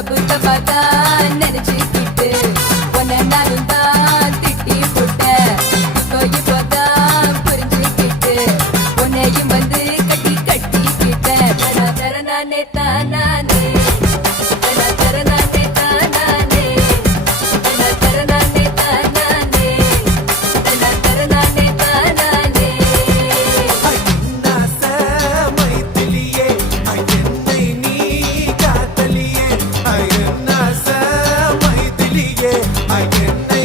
பிரபுத்த பார்த்தா நினைச்சுக்கிட்டு ஒன்ன நாளும் தான் திட்டி போட்ட இப்போ இப்போதான் புரிஞ்சுக்கிட்டு. உன்னையும் வந்து yeah. I can